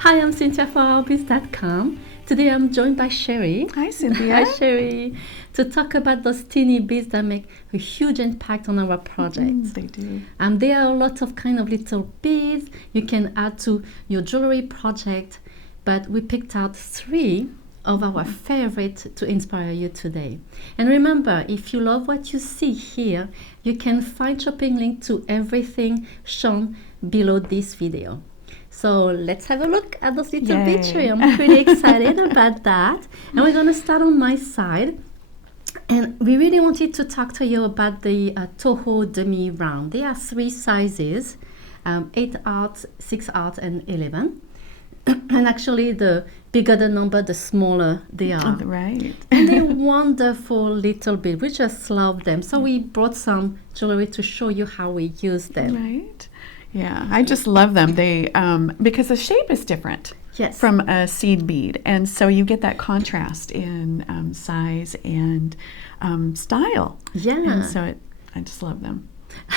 Hi, I'm Cynthia from Artbeads.com. Today I'm joined by Cheri. Hi, Cynthia. Hi, Cheri. To talk about those teeny beads that make a huge impact on our projects. They do. There are a lot of kind of little beads you can add to your jewelry project, but we picked out 3 of our favorite to inspire you today. And remember, if you love what you see here, you can find shopping link to everything shown below this video. So let's have a look at those little beads. I'm pretty excited about that. And we're going to start on my side. And we really wanted to talk to you about the TOHO Demi round. There are 3 sizes, 8 aught, 6 aught, and 11. And actually, the bigger the number, the smaller they are. Right. And they're wonderful little beads. We just love them. So we brought some jewelry to show you how we use them. Right. Yeah, I just love them. They because the shape is different. Yes. From a seed bead, and so you get that contrast in size and style. Yeah. And so I just love them.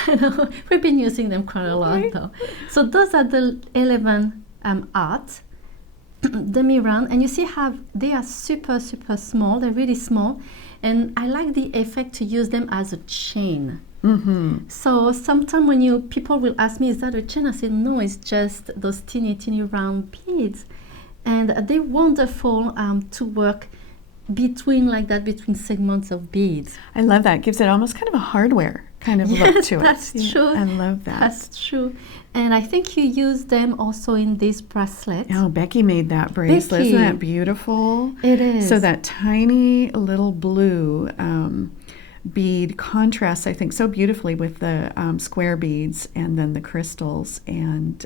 I know. We've been using them quite a lot, though. So those are the 11 aught demi round, and you see how they are super small. They're really small, and I like the effect to use them as a chain. So sometimes when people will ask me, is that a chain? I say no, it's just those teeny round beads, and they're wonderful to work between segments of beads. I love that. It gives it almost kind of a hardware kind of look to it. That's true. I love that. That's true. And I think you use them also in this bracelet. Oh, Becky made that bracelet. Isn't that beautiful? It is. So that tiny little blue bead contrasts, I think, so beautifully with the square beads and then the crystals. And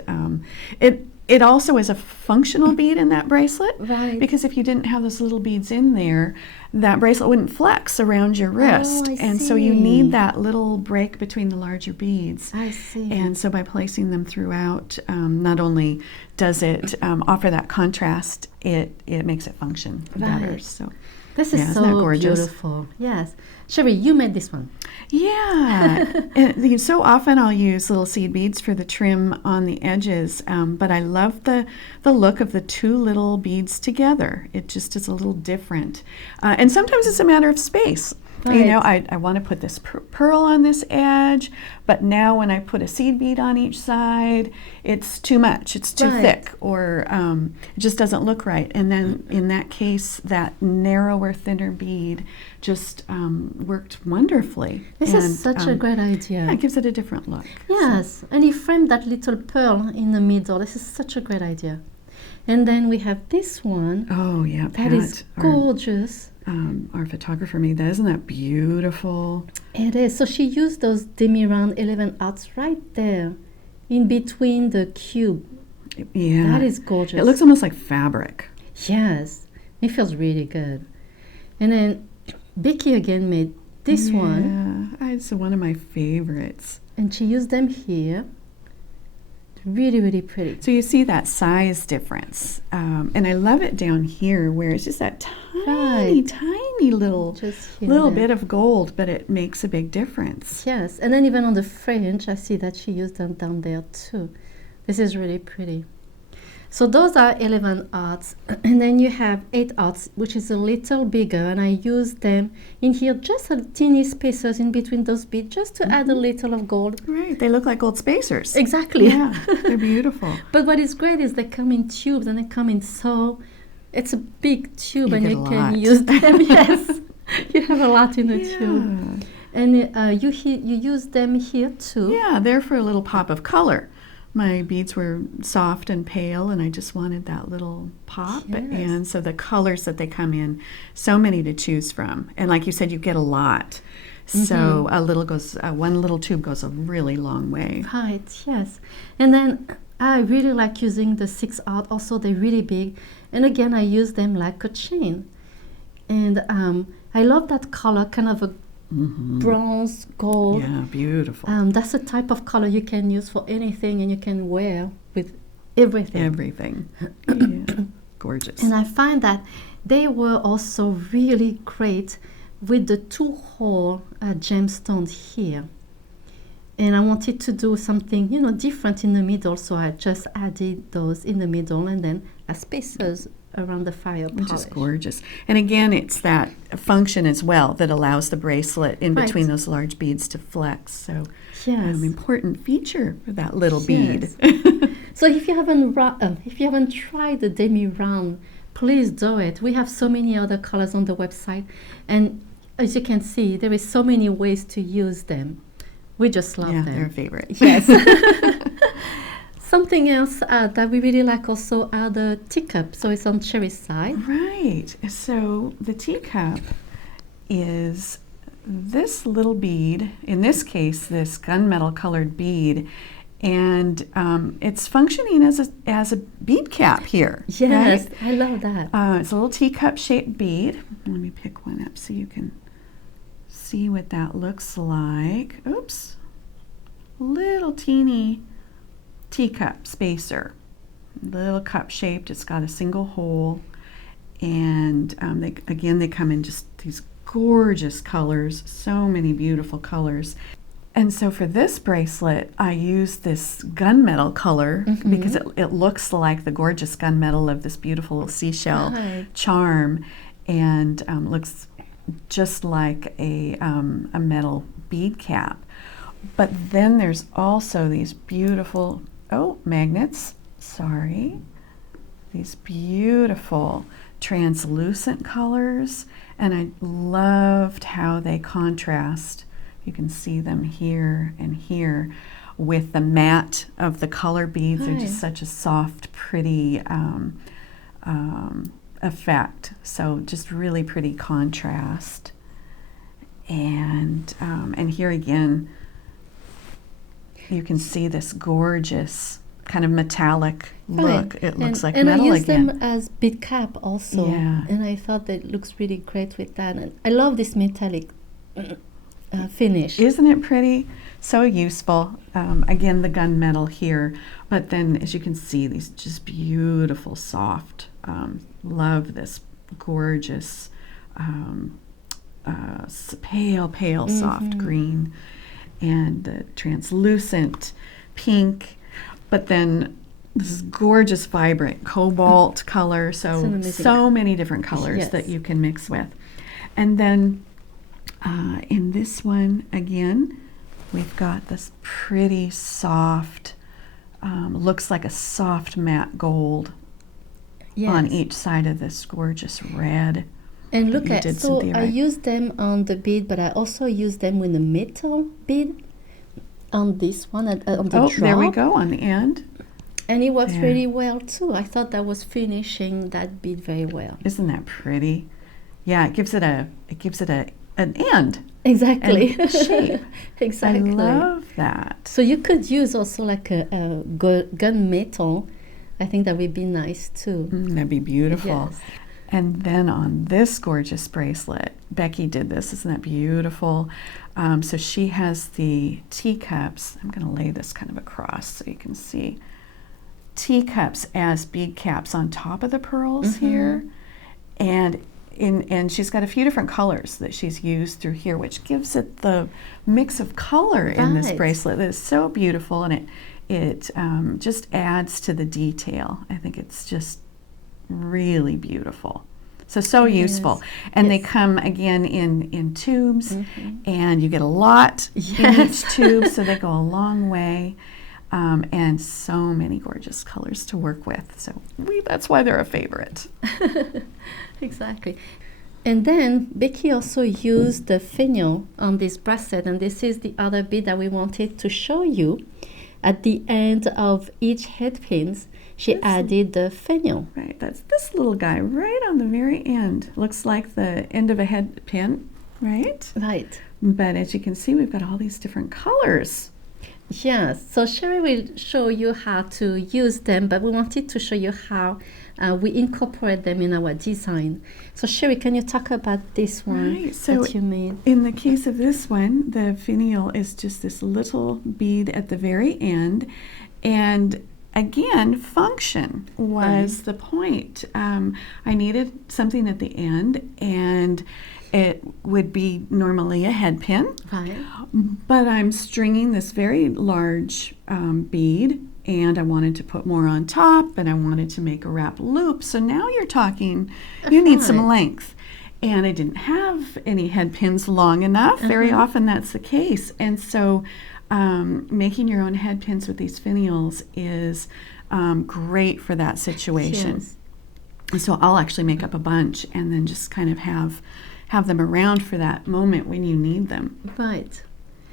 it also is a functional bead in that bracelet. Right. Because if you didn't have those little beads in there, that bracelet wouldn't flex around your wrist. I so you need that little break between the larger beads. I see. And so by placing them throughout, not only does it offer that contrast, it makes it function better. So this is so beautiful. Yes. Cheri, you made this one. Yeah. And so often I'll use little seed beads for the trim on the edges, but I love the look of the 2 little beads together. It just is a little different. And sometimes it's a matter of space. Right. You know, I want to put this pearl on this edge, but now when I put a seed bead on each side, it's too much. It's too thick, or it just doesn't look right. And then in that case, that narrower, thinner bead just worked wonderfully. This is such a great idea. Yeah, it gives it a different look. Yes, so. And you frame that little pearl in the middle. This is such a great idea. And then we have this one. Oh, yeah. That is gorgeous. Our photographer made that. Isn't that beautiful? It is. So she used those demi-round 11 aughts right there in between the cube. Yeah. That is gorgeous. It looks almost like fabric. Yes. It feels really good. And then Becky again made this one. Yeah. It's one of my favorites. And she used them here. Really pretty. So you see that size difference. And I love it down here where it's just that tiny little bit of gold, but it makes a big difference. Yes, and then even on the fringe, I see that she used them down there too. This is really pretty. So those are 11 aughts, and then you have 8 aughts, which is a little bigger, and I use them in here just a teeny spacers in between those beads, just to add a little of gold. Right, they look like gold spacers. Exactly. Yeah, they're beautiful. But what is great is they come in tubes, and they come in it's a big tube, and you can use them. Yes, you have a lot in the tube. And you use them here too. Yeah, they're for a little pop of color. My beads were soft and pale, and I just wanted that little pop. Yes. And so the colors that they come in, so many to choose from. And like you said, you get a lot. So one little tube goes a really long way. Right, yes. And then I really like using the 6 aught. Also, they're really big. And again, I use them like a chain. And I love that color, kind of a bronze gold. Yeah, beautiful. That's a type of color you can use for anything, and you can wear with everything. Yeah, gorgeous. And I find that they were also really great with the 2-hole gemstones here. And I wanted to do something, different in the middle, so I just added those in the middle and then as spacers around the fire Which polish. is gorgeous. And again, it's that function as well that allows the bracelet in between those large beads to flex. So Yes. an important feature for that little bead. So if you haven't tried the demi round, please do it. We have so many other colors on the website, and as you can see, there is so many ways to use them. We just love them. They're a favorite. Yes. Something else that we really like also are the teacup. So it's on Cheri's side. Right. So the teacup is this little bead, in this case, this gunmetal colored bead, and it's functioning as a bead cap here. Yes, right? I love that. It's a little teacup shaped bead. Let me pick one up so you can see what that looks like. Oops. Little teeny teacup spacer. Little cup shaped. It's got a single hole. And they come in just these gorgeous colors. So many beautiful colors. And so for this bracelet, I used this gunmetal color because it looks like the gorgeous gunmetal of this beautiful seashell charm, and looks just like a metal bead cap. But then there's also these beautiful magnets. Sorry, these beautiful translucent colors, and I loved how they contrast. You can see them here and here with the matte of the color beads. They're just such a soft, pretty effect. So just really pretty contrast. And here again, you can see this gorgeous kind of metallic look. It looks like metal again. And I use them as bead cap also. Yeah. And I thought that looks really great with that. And I love this metallic finish. Isn't it pretty? So useful. Again, the gunmetal here, but then as you can see, these just beautiful, soft. Love this gorgeous, pale, soft green, and the translucent pink, but then this gorgeous, vibrant cobalt color. So many different colors that you can mix with, and then. In this one, again, we've got this pretty soft, looks like a soft matte gold on each side of this gorgeous red. And look at, so I used them on the bead, but I also used them with the metal bead on this one, on the drop. There we go, on the end. And it works really well too. I thought that was finishing that bead very well. Isn't that pretty? Yeah, it gives it an end. Exactly. And shape. Exactly. I love that. So you could use also like a gunmetal. I think that would be nice too. That'd be beautiful. Yes. And then on this gorgeous bracelet, Becky did this. Isn't that beautiful? So she has the teacups. I'm going to lay this kind of across so you can see. Teacups as bead caps on top of the pearls here. And she's got a few different colors that she's used through here, which gives it the mix of color in this bracelet that is so beautiful, and it just adds to the detail. I think it's just really beautiful. So useful. And they come again in tubes, and you get a lot in each tube, so they go a long way. And so many gorgeous colors to work with. So that's why they're a favorite. Exactly. And then Becky also used the finial on this bracelet, and this is the other bead that we wanted to show you. At the end of each head pins, she added the finial. Right, that's this little guy right on the very end. Looks like the end of a head pin, right? Right. But as you can see, we've got all these different colors. Yes, so Cheri will show you how to use them, but we wanted to show you how we incorporate them in our design. So Cheri, can you talk about this one that you made? In the case of this one, the finial is just this little bead at the very end, and again, function was the point. I needed something at the end, and it would be normally a head pin, Right. but I'm stringing this very large bead, and I wanted to put more on top, and I wanted to make a wrap loop. So now you're talking, you need some Right. length. And I didn't have any head pins long enough. Very often that's the case. And so making your own head pins with these finials is great for that situation. Yes. And so I'll actually make up a bunch and then just kind of have them around for that moment when you need them. Right.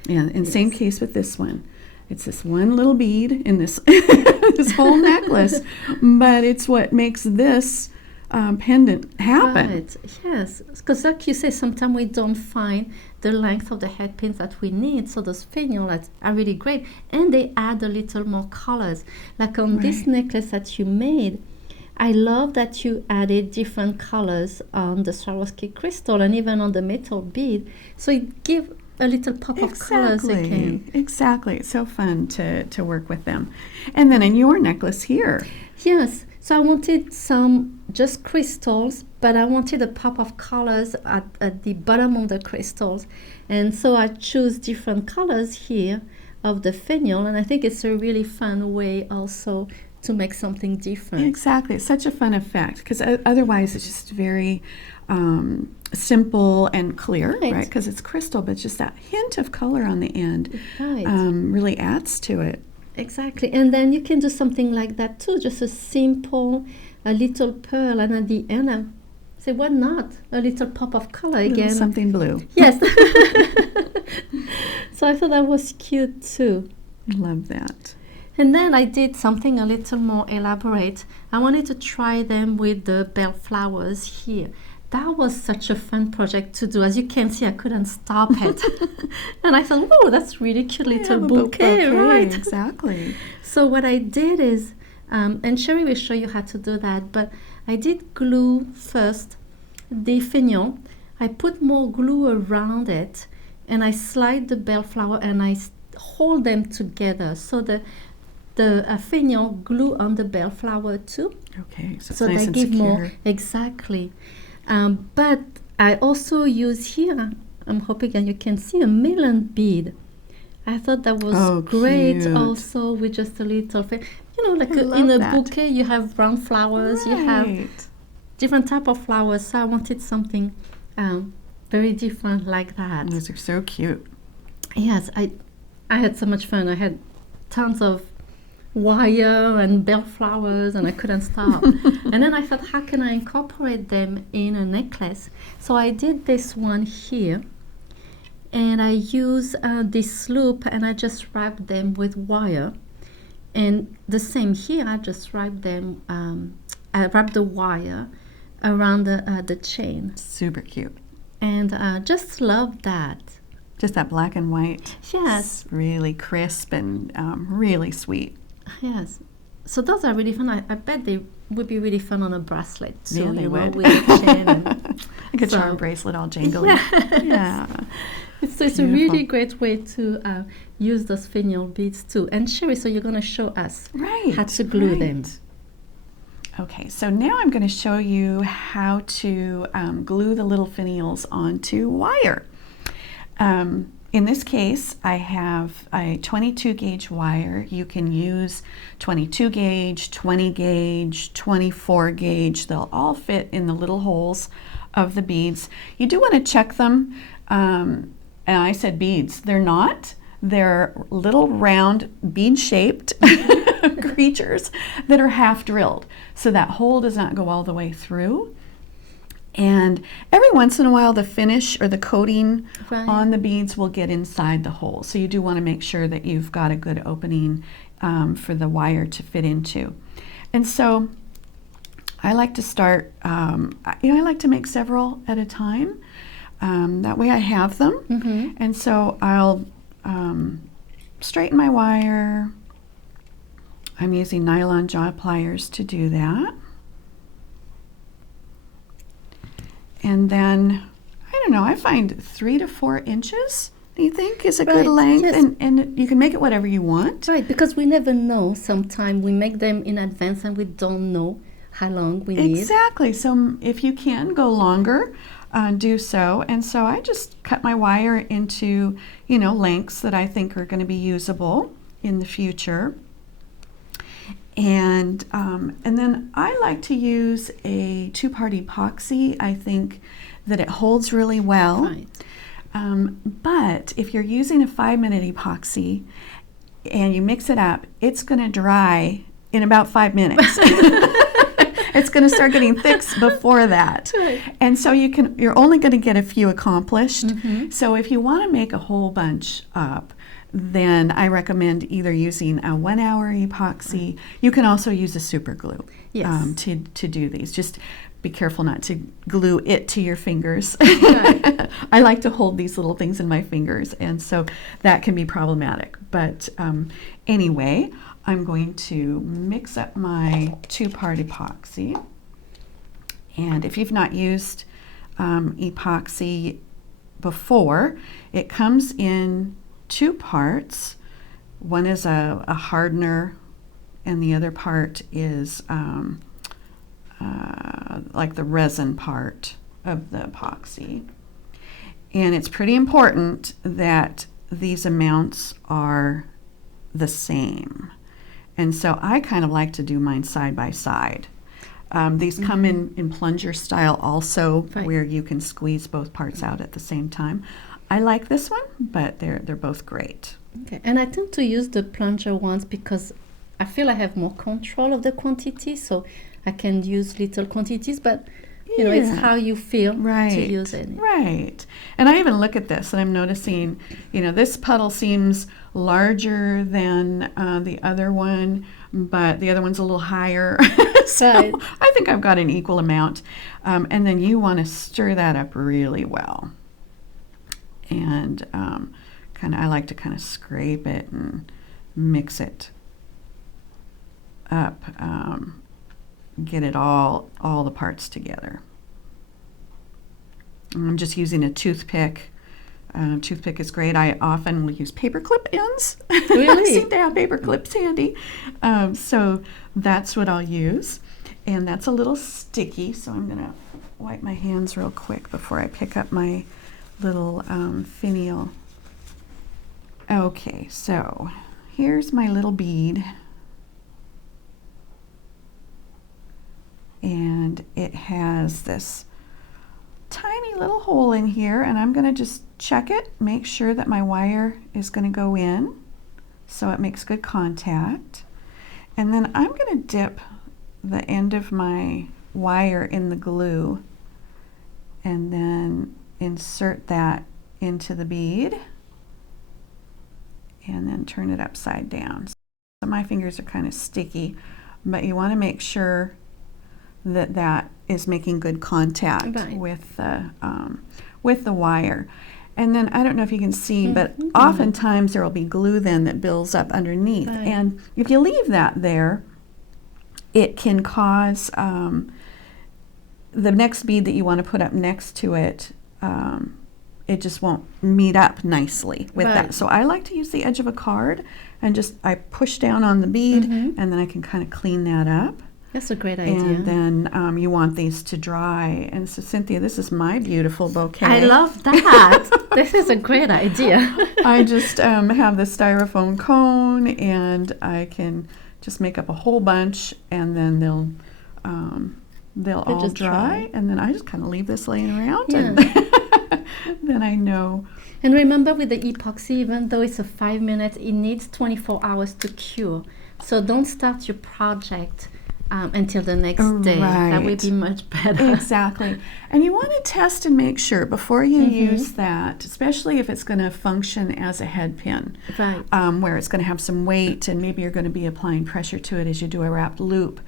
And same case with this one. It's this one little bead in this this whole necklace, but it's what makes this pendant happen. Right. Yes. Because like you say, sometimes we don't find the length of the head pins that we need. So those finials are really great. And they add a little more colors. Like on this necklace that you made, I love that you added different colors on the Swarovski crystal and even on the metal bead. So it gives a little pop of colors again. Exactly. It's so fun to work with them. And then in your necklace here. Yes. So I wanted some just crystals, but I wanted a pop of colors at the bottom of the crystals. And so I choose different colors here of the finial, and I think it's a really fun way also to make something different. Exactly. It's such a fun effect because otherwise it's just very simple and clear, right? Because it's crystal, but just that hint of color on the end really adds to it. Exactly. And then you can do something like that too, just a little pearl, and at the end I say, why not? A little pop of color again. Something blue. Yes. So I thought that was cute too. I love that. And then I did something a little more elaborate. I wanted to try them with the bell flowers here. That was such a fun project to do. As you can see, I couldn't stop it. And I thought, oh, that's really cute little bouquet, right? Exactly. So what I did is, and Cheri will show you how to do that, but I did glue first the finial. I put more glue around it, and I slide the bell flower, and I hold them together. So the finial glue on the bell flower too. Okay, so it's so nice they and give secure. more, exactly. But I also use here, I'm hoping that you can see, a melon bead. I thought that was great. Cute. Also with just a little, like I in a love that. bouquet you have brown flowers, you have different type of flowers. So I wanted something very different like that. Those are so cute. Yes, I had so much fun. I had tons of wire and bell flowers, and I couldn't stop. And then I thought, how can I incorporate them in a necklace? So I did this one here, and I use this loop, and I just wrapped them with wire. And the same here, I just wrapped them. I wrapped the wire around the chain. Super cute. And just love that. Just that black and white. Yes. It's really crisp and really sweet. Yes. So those are really fun. I bet they would be really fun on a bracelet too. Yeah, they would. With a chain and like a charm bracelet all jingly. Yes. Yeah. It's a really great way to use those finial beads too. And Cheri, so you're going to show us how to glue them. Okay, so now I'm going to show you how to glue the little finials onto wire. In this case, I have a 22 gauge wire. You can use 22 gauge, 20 gauge, 24 gauge. They'll all fit in the little holes of the beads. You do want to check them. And I said beads. They're not. They're little round bead-shaped creatures that are half drilled. So that hole does not go all the way through. And every once in a while the finish or the coating on the beads will get inside the hole. So you do want to make sure that you've got a good opening for the wire to fit into. And so I like to start, I like to make several at a time. That way I have them. Mm-hmm. And so I'll straighten my wire. I'm using nylon jaw pliers to do that. And then, I don't know, I find 3 to 4 inches, do you think, is a good length? Yes. And you can make it whatever you want. Right, because we never know. Sometimes we make them in advance and we don't know how long we need. Exactly. So if you can go longer, do so. And so I just cut my wire into, lengths that I think are going to be usable in the future. And then I like to use a two-part epoxy. I think that it holds really well. Right. But if you're using a 5-minute epoxy and you mix it up, it's going to dry in about 5 minutes. It's going to start getting thick before that. Right. And so you're only going to get a few accomplished. Mm-hmm. So if you want to make a whole bunch up, then I recommend either using a 1-hour epoxy. You can also use a super glue to do these. Just be careful not to glue it to your fingers. Right. I like to hold these little things in my fingers, and so that can be problematic. But anyway, I'm going to mix up my two-part epoxy. And if you've not used epoxy before, it comes in 2 parts. One is a hardener, and the other part is like the resin part of the epoxy. And it's pretty important that these amounts are the same. And so I kind of like to do mine side by side. These come in plunger style also, Right. where you can squeeze both parts out at the same time. I like this one, but they're both great. Okay. And I tend to use the plunger ones because I feel I have more control of the quantity, so I can use little quantities, but it's how you feel to use it. Right. And I even look at this and I'm noticing, this puddle seems larger than the other one, but the other one's a little higher. So Right. I think I've got an equal amount. And then you want to stir that up really well. And I like to kind of scrape it and mix it up. Get it all the parts together. I'm just using a toothpick. Toothpick is great. I often will use paper clip ends. Really? I seem to have paper clips handy. So that's what I'll use. And that's a little sticky, so I'm going to wipe my hands real quick before I pick up my little finial. Okay, so here's my little bead. And it has this tiny little hole in here, and I'm going to just check it, make sure that my wire is going to go in so it makes good contact. And then I'm going to dip the end of my wire in the glue and then insert that into the bead and then turn it upside down. So my fingers are kind of sticky, but you want to make sure that is making good contact Right. with the wire. And then I don't know if you can see, but oftentimes there will be glue then that builds up underneath. Right. And if you leave that there, it can cause the next bead that you want to put up next to it, it just won't meet up nicely with Right. that. So I like to use the edge of a card and I push down on the bead and then I can kind of clean that up. That's a great idea. And then you want these to dry. And so, Cynthia, this is my beautiful bouquet. I love that. This is a great idea. I just have the styrofoam cone, and I can just make up a whole bunch, and then they'll all just dry. And then I just kind of leave this laying around, Yeah. and then I know. And remember, with the epoxy, even though it's a 5 minutes, it needs 24 hours to cure. So don't start your project until the next day. That would Right. be much better. Exactly. And you want to test and make sure before you use that, especially if it's going to function as a head pin, Right. where it's going to have some weight and maybe you're going to be applying pressure to it as you do a wrapped loop.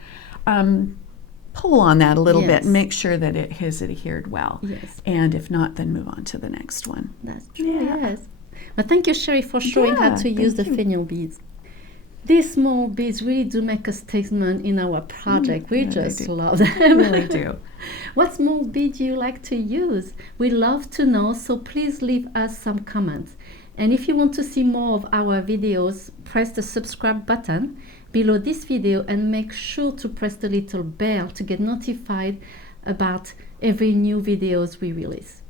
Pull on that a little bit Yes. and make sure that it has adhered well. Yes. And if not, then move on to the next one. That's true, Yeah. yes. But thank you, Cheri, for showing how Yeah, to use the thank you. finial beads. These small beads really do make a statement in our project. We yeah, they just do. love them. Really do. What small bead do you like to use? We love to know, so please leave us some comments. And if you want to see more of our videos, press the subscribe button below this video and make sure to press the little bell to get notified about every new videos we release.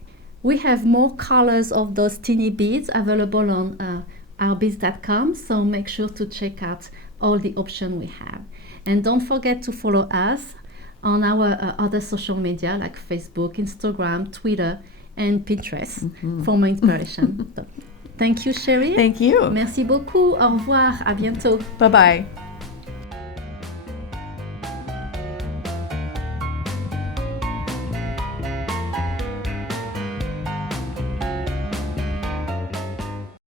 We have more colors of those teeny beads available on artbeads.com, so make sure to check out all the options we have. And don't forget to follow us on our other social media like Facebook, Instagram, Twitter, and Pinterest for more inspiration. So, thank you, Cheri. Thank you. Merci beaucoup. Au revoir. À bientôt. Bye-bye.